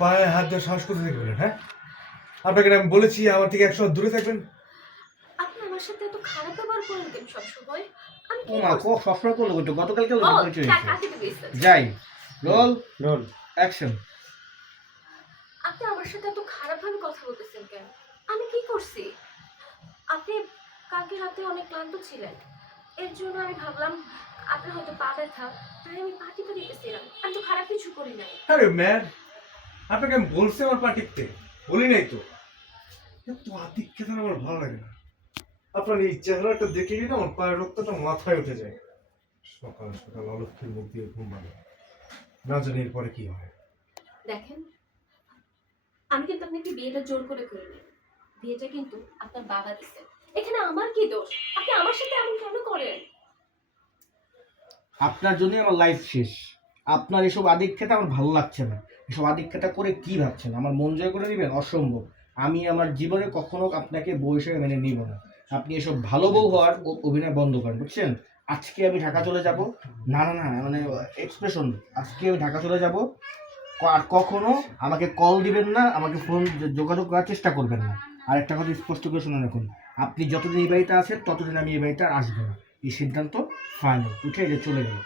পায়ে হাত দিয়ে সাহস করতে দেখবেন? হ্যাঁ, আপনাকে আমি বলেছি আমার থেকে 100 দূরে থাকবেন। আপনি আমার সাথে এত খারাপ ব্যবহার করেন কেন সবসময়? আমি ও কি মা করছি? সবসময় করলো তো গতকালকে লোক বল, পরিচয় টাকা হয়েছে। দিতে গেছেন। যাই রোল রোল অ্যাকশন। আপনি আমার সাথে এত খারাপভাবে কথা বলতেছেন কেন? আমি কি করছি? আপনি কালকে রাতে অনেক ক্লান্ত ছিলেন। এর জন্য আমি ভাবলাম আপনার হয়তো পা ব্যথা, তাই আমি পা টিপে দিতেছিলাম। আমি তো খারাপ কিছু করি নাই। আরে ম্যাম, আপনাকে আমি বলছি আমার পা টিপতে, বলি নাই তো? এত আতিক্যতা আমার ভালো লাগে না। আপনার এই চেহারাটা দেখলেই না আমার পায়ের রক্তটা মাথায় উঠে যায়। সকাল সকাল অলক্ষীর মুখ দিয়ে ঘুম ভাঙে, না জানি এরপরে কি হয়। দেখেন, আমি কিন্তু আপনাকে বিয়েটা জোর করে করিনি। বিয়েটা কিন্তু আপনার বাবা দিছে। এখানে আমার কি দোষ? আপনি আমার সাথে এমন কেন করেন? আপনার জন্যই আমার লাইফ শেষ। আপনার এসব আদিক্ষেতা আমার ভালো লাগছে না। এসব আদিক্ষেতা করে কি ভাবছেন আমার মন জয় করে নেবেন? অসম্ভব। আমি আমার জীবনে কখনো আপনাকে বউ হিসেবে মেনে নিব না। আপনি এসব ভালো বউ হওয়ার অভিনয় বন্ধ করেন, বুঝছেন? আজকে আমি ঢাকা চলে যাব। না না না, মানে এক্সপ্রেশন, আজকে আমি ঢাকা চলে যাব। আর কখনো আমাকে কল দিবেন না, আমাকে ফোন যোগাযোগ করার চেষ্টা করবেন না। আর একটা কথা স্পষ্ট করে শুনে রাখুন, আপনি যতদিন এই বাড়িতে আছেন ততদিন আমি এই বাড়িতে আর আসবো না। এই সিদ্ধান্ত ফাইনাল। উঠে যে চলে গেল।